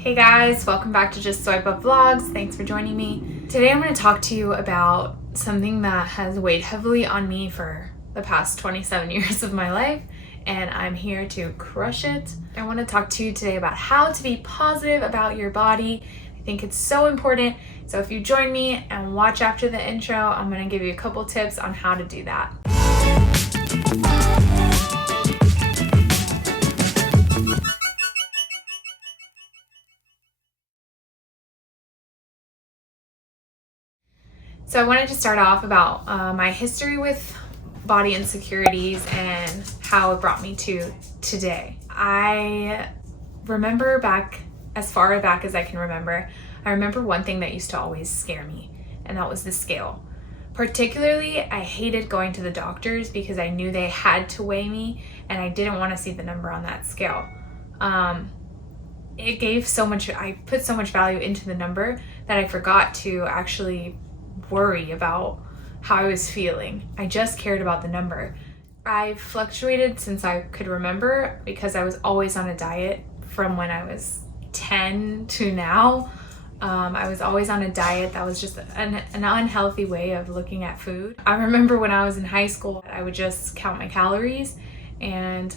Hey guys, welcome back to Just Swipe Up Vlogs. Thanks for joining me. Today I'm going to talk to you about something that has weighed heavily on me for the past 27 years of my life, and I'm here to crush it. I want to talk to you today about how to be positive about your body. I think it's so important. So if you join me and watch after the intro, I'm going to give you a couple tips on how to do that. So I wanted to start off about my history with body insecurities and how it brought me to today. I remember back, as far back as I can remember, I remember one thing that used to always scare me, and that was the scale. Particularly, I hated going to the doctors because I knew they had to weigh me and I didn't want to see the number on that scale. It gave so much, I put so much value into the number that I forgot to actually worry about how I was feeling. I just cared about the number. I fluctuated since I could remember because I was always on a diet from when I was 10 to now. I was always on a diet that was just an unhealthy way of looking at food. I remember when I was in high school, I would just count my calories, and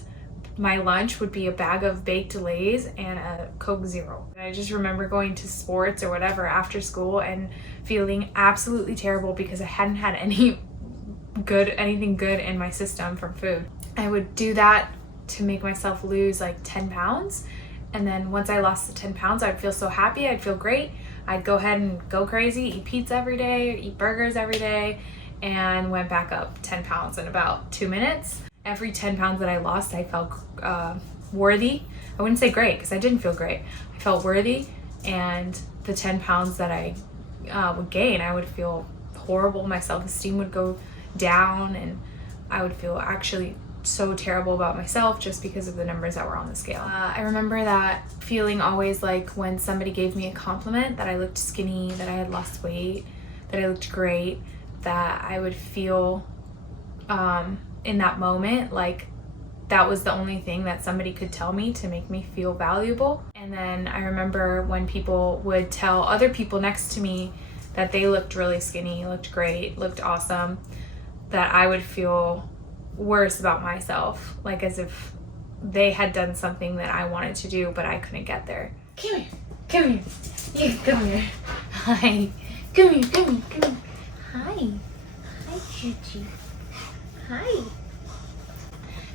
my lunch would be a bag of baked Lay's and a Coke Zero. I just remember going to sports or whatever after school and feeling absolutely terrible because I hadn't had anything good in my system from food. I would do that to make myself lose like 10 pounds. And then once I lost the 10 pounds, I'd feel so happy, I'd feel great. I'd go ahead and go crazy, eat pizza every day, eat burgers every day, and went back up 10 pounds in about 2 minutes. Every 10 pounds that I lost, I felt worthy. I wouldn't say great because I didn't feel great. I felt worthy, and the 10 pounds that I would gain, I would feel horrible. My self-esteem would go down, and I would feel actually so terrible about myself just because of the numbers that were on the scale. I remember that feeling always, like when somebody gave me a compliment that I looked skinny, that I had lost weight, that I looked great, that I would feel in that moment like that was the only thing that somebody could tell me to make me feel valuable. And then I remember when people would tell other people next to me that they looked really skinny, looked great, looked awesome, that I would feel worse about myself, like as if they had done something that I wanted to do but I couldn't get there. Come here, come here, you come here. Hi, come here, come here, come here. Hi, hi, Chuchi. Hi.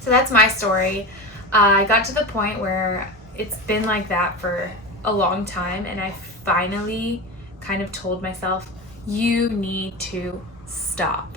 So that's my story. I got to the point where it's been like that for a long time, and I finally kind of told myself, you need to stop.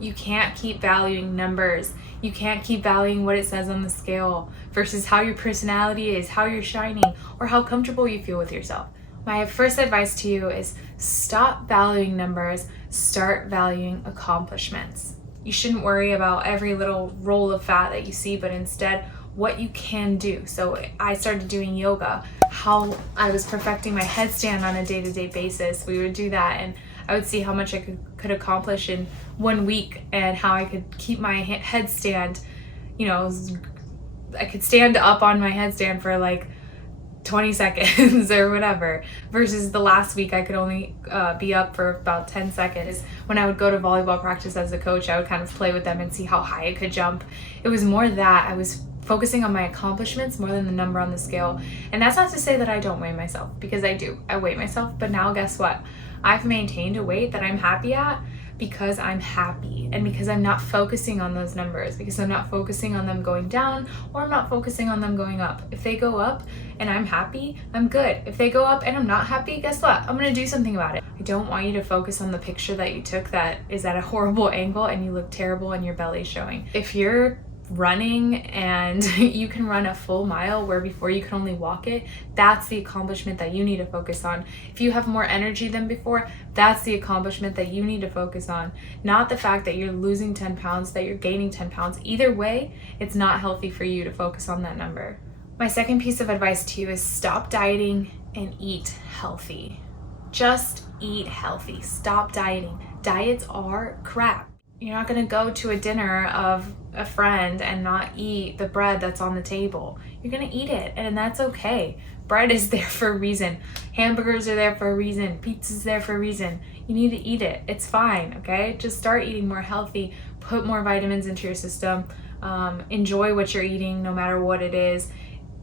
You can't keep valuing numbers. You can't keep valuing what it says on the scale versus how your personality is, how you're shining, or how comfortable you feel with yourself. My first advice to you is stop valuing numbers, start valuing accomplishments. You shouldn't worry about every little roll of fat that you see, but instead what you can do. So I started doing yoga, how I was perfecting my headstand on a day-to-day basis. We would do that, and I would see how much I could accomplish in 1 week, and how I could keep my headstand, I could stand up on my headstand for like 20 seconds or whatever, versus the last week I could only be up for about 10 seconds. When I would go to volleyball practice as a coach, I would kind of play with them and see how high I could jump. It was more that I was focusing on my accomplishments more than the number on the scale. And that's not to say that I don't weigh myself, because I do. I weigh myself, but now guess what? I've maintained a weight that I'm happy at because I'm happy, and because I'm not focusing on those numbers, because I'm not focusing on them going down, or I'm not focusing on them going up. If they go up and I'm happy, I'm good. If they go up and I'm not happy, guess what? I'm gonna do something about it. I don't want you to focus on the picture that you took that is at a horrible angle and you look terrible and your belly's showing. If you're running and you can run a full mile where before you could only walk it, that's the accomplishment that you need to focus on. If you have more energy than before, that's the accomplishment that you need to focus on, not the fact that you're losing 10 pounds, that you're gaining 10 pounds. Either way, it's not healthy for you to focus on that number. My second piece of advice to you is stop dieting and eat healthy. Just eat healthy. Stop dieting. Diets are crap. You're not going to go to a dinner of a friend and not eat the bread that's on the table. You're going to eat it, and that's okay. Bread is there for a reason. Hamburgers are there for a reason. Pizza's there for a reason. You need to eat it. It's fine, okay? Just start eating more healthy. Put more vitamins into your system. Enjoy what you're eating, no matter what it is.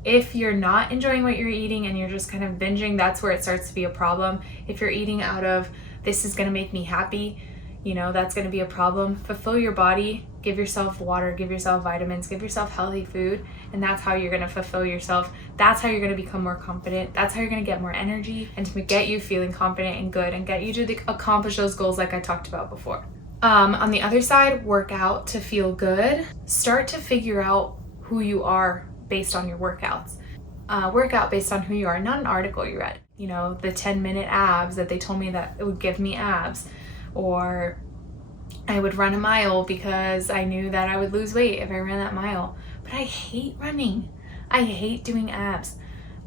If you're not enjoying what you're eating and you're just kind of binging, that's where it starts to be a problem. If you're eating out of, this is going to make me happy, that's going to be a problem. Fulfill your body. Give yourself water, give yourself vitamins, give yourself healthy food, and that's how you're going to fulfill yourself. That's how you're going to become more confident. That's how you're going to get more energy and to get you feeling confident and good and get you to accomplish those goals like I talked about before. On the other side, work out to feel good. Start to figure out who you are based on your workouts. Work out based on who you are, not an article you read. The 10-minute abs that they told me that it would give me abs, or I would run a mile because I knew that I would lose weight if I ran that mile. But I hate running. I hate doing abs.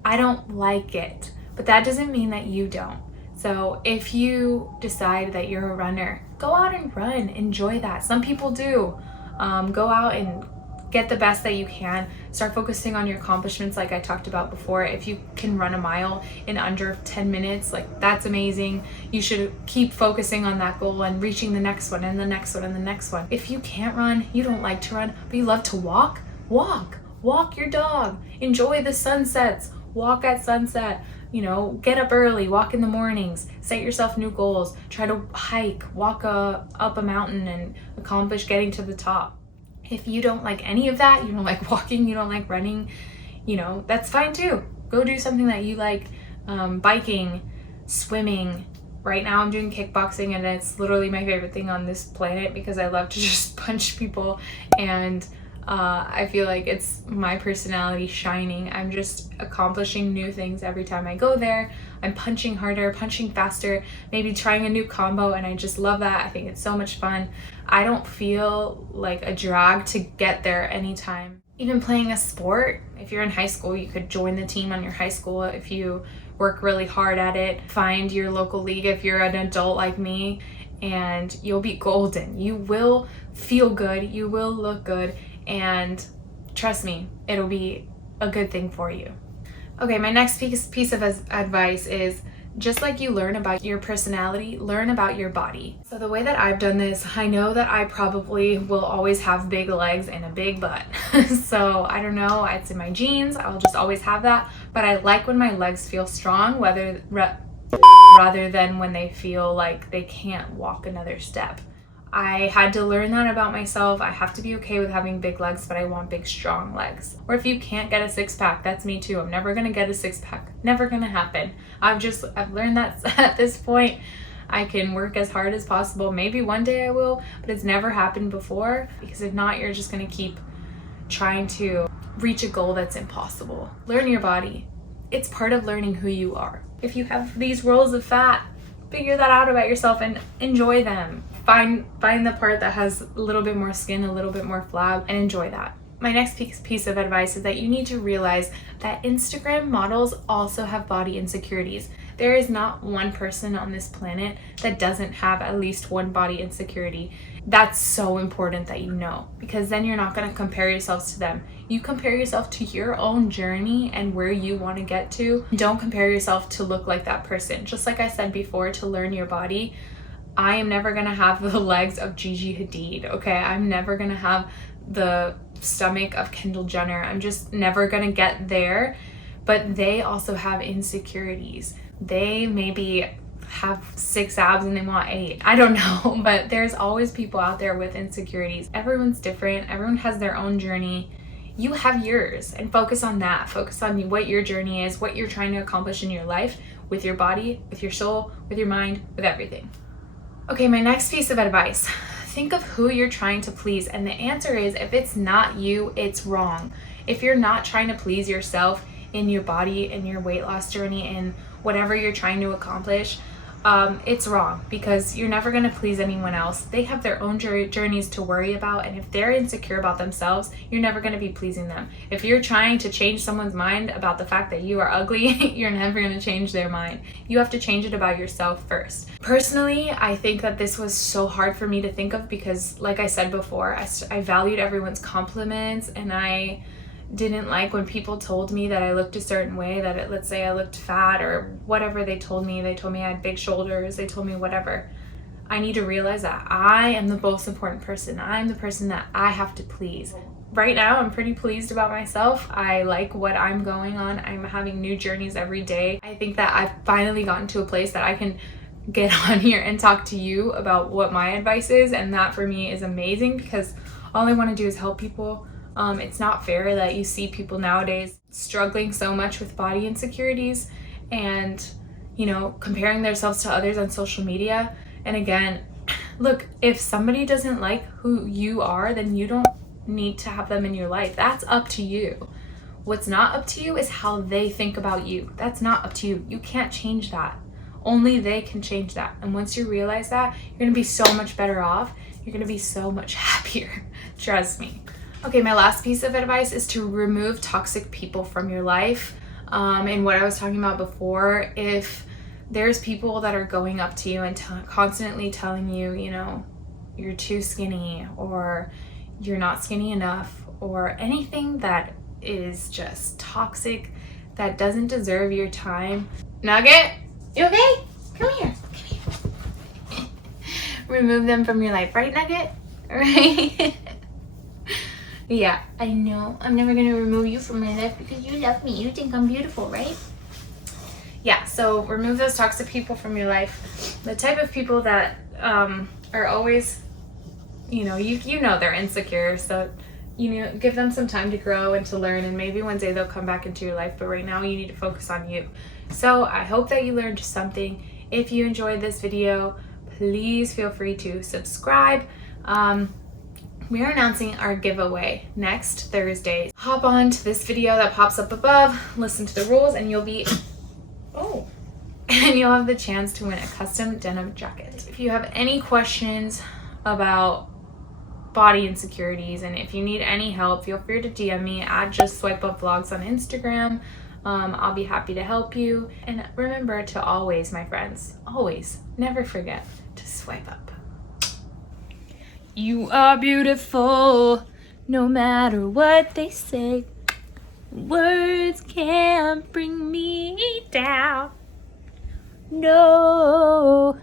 I don't like it. But that doesn't mean that you don't. So if you decide that you're a runner, go out and run. Enjoy that. Some people do. Go out and get the best that you can. Start focusing on your accomplishments like I talked about before. If you can run a mile in under 10 minutes, that's amazing. You should keep focusing on that goal and reaching the next one and the next one and the next one. If you can't run, you don't like to run, but you love to walk, walk your dog. Enjoy the sunsets. Walk at sunset. Get up early, walk in the mornings, set yourself new goals, try to hike, walk up a mountain and accomplish getting to the top. If you don't like any of that, you don't like walking, you don't like running, that's fine too. Go do something that you like, biking, swimming. Right now I'm doing kickboxing and it's literally my favorite thing on this planet because I love to just punch people and I feel like it's my personality shining. I'm just accomplishing new things every time I go there. I'm punching harder, punching faster, maybe trying a new combo, and I just love that. I think it's so much fun. I don't feel like a drag to get there anytime. Even playing a sport, if you're in high school, you could join the team on your high school if you work really hard at it. Find your local league if you're an adult like me, and you'll be golden. You will feel good, you will look good, and trust me, it'll be a good thing for you. Okay, my next piece of advice is, just like you learn about your personality, learn about your body. So the way that I've done this, I know that I probably will always have big legs and a big butt. So I don't know, it's in my genes, I'll just always have that. But I like when my legs feel strong, rather than when they feel like they can't walk another step. I had to learn that about myself. I have to be okay with having big legs, but I want big, strong legs. Or if you can't get a six-pack, that's me too. I'm never gonna get a six-pack. Never gonna happen. I've learned that at this point. I can work as hard as possible. Maybe one day I will, but it's never happened before, because if not, you're just gonna keep trying to reach a goal that's impossible. Learn your body. It's part of learning who you are. If you have these rolls of fat, figure that out about yourself and enjoy them. Find the part that has a little bit more skin, a little bit more flab, and enjoy that. My next piece of advice is that you need to realize that Instagram models also have body insecurities. There is not one person on this planet that doesn't have at least one body insecurity. That's so important that you know, because then you're not going to compare yourselves to them. You compare yourself to your own journey and where you want to get to. Don't compare yourself to look like that person. Just like I said before, to learn your body, I am never going to have the legs of Gigi Hadid, okay? I'm never going to have the stomach of Kendall Jenner. I'm just never going to get there. But they also have insecurities. They maybe have 6 abs and they want 8. I don't know, but there's always people out there with insecurities. Everyone's different. Everyone has their own journey. You have yours, and focus on that. Focus on what your journey is, what you're trying to accomplish in your life, with your body, with your soul, with your mind, with everything. Okay, my next piece of advice. Think of who you're trying to please, and the answer is, if it's not you, it's wrong. If you're not trying to please yourself in your body, in your weight loss journey, in whatever you're trying to accomplish, it's wrong, because you're never going to please anyone else. They have their own journeys to worry about, and if they're insecure about themselves, you're never going to be pleasing them. If you're trying to change someone's mind about the fact that you are ugly, you're never going to change their mind. You have to change it about yourself first. Personally, I think that this was so hard for me to think of because, like I said before, I valued everyone's compliments, and I didn't like when people told me that I looked a certain way, that let's say I looked fat or whatever they told me I had big shoulders, they told me whatever. I need to realize that I am the most important person. I'm the person that I have to please. Right now, I'm pretty pleased about myself. I like what I'm going on. I'm having new journeys every day. I think that I've finally gotten to a place that I can get on here and talk to you about what my advice is, and that for me is amazing because all I want to do is help people. It's not fair that you see people nowadays struggling so much with body insecurities and, you know, comparing themselves to others on social media. And again, look, if somebody doesn't like who you are, then you don't need to have them in your life. That's up to you. What's not up to you is how they think about you. That's not up to you. You can't change that. Only they can change that. And once you realize that, you're going to be so much better off. You're going to be so much happier. Trust me. Okay, my last piece of advice is to remove toxic people from your life. And what I was talking about before, if there's people that are going up to you and constantly telling you, you know, you're too skinny or you're not skinny enough or anything that is just toxic, that doesn't deserve your time. Nugget, you okay? Come here. Remove them from your life, right, Nugget? Right? Yeah, I know. I'm never going to remove you from my life because you love me. You think I'm beautiful, right? Yeah, so remove those toxic people from your life. The type of people that are always, you know they're insecure, so give them some time to grow and to learn, and maybe one day they'll come back into your life, but right now you need to focus on you. So I hope that you learned something. If you enjoyed this video, please feel free to subscribe. We are announcing our giveaway next Thursday. Hop on to this video that pops up above, listen to the rules, and you'll have the chance to win a custom denim jacket. If you have any questions about body insecurities, and if you need any help, feel free to DM me at Just Swipe Up Vlogs on Instagram. I'll be happy to help you. And remember to always, my friends, always never forget to swipe up. You are beautiful, no matter what they say. Words can't bring me down. No.